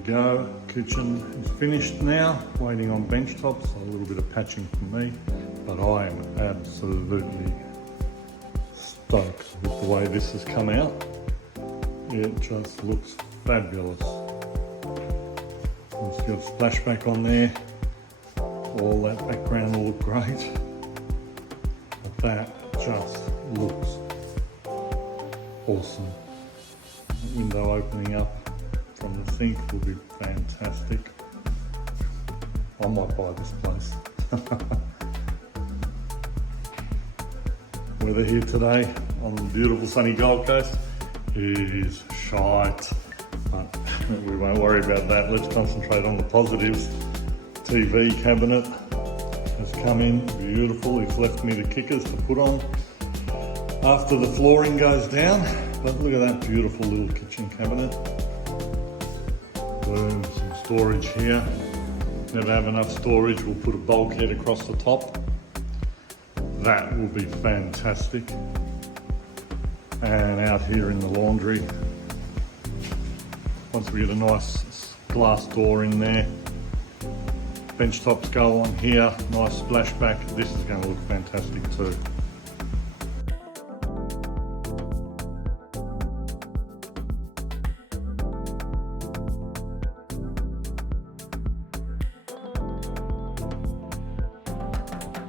go. Kitchen is finished now, waiting on bench tops. A little bit of patching from me, but I am absolutely stoked with the way this has come out. It just looks fabulous. Once you got a splashback on there, all that background will look great. But that just looks awesome. The window opening up from the sink will be fantastic. I might buy this place. Weather here today on the beautiful sunny Gold Coast is shite, but we won't worry about that. Let's concentrate on the positives. TV cabinet has come in beautiful. He's left me the kickers to put on after the flooring goes down, but look at that beautiful little kitchen cabinet. Boom, some storage here. Never have enough storage, we'll put a bulkhead across the top. That will be fantastic. And out here in the laundry, once we get a nice glass door in there, bench tops go on here, nice splashback, this is going to look fantastic too.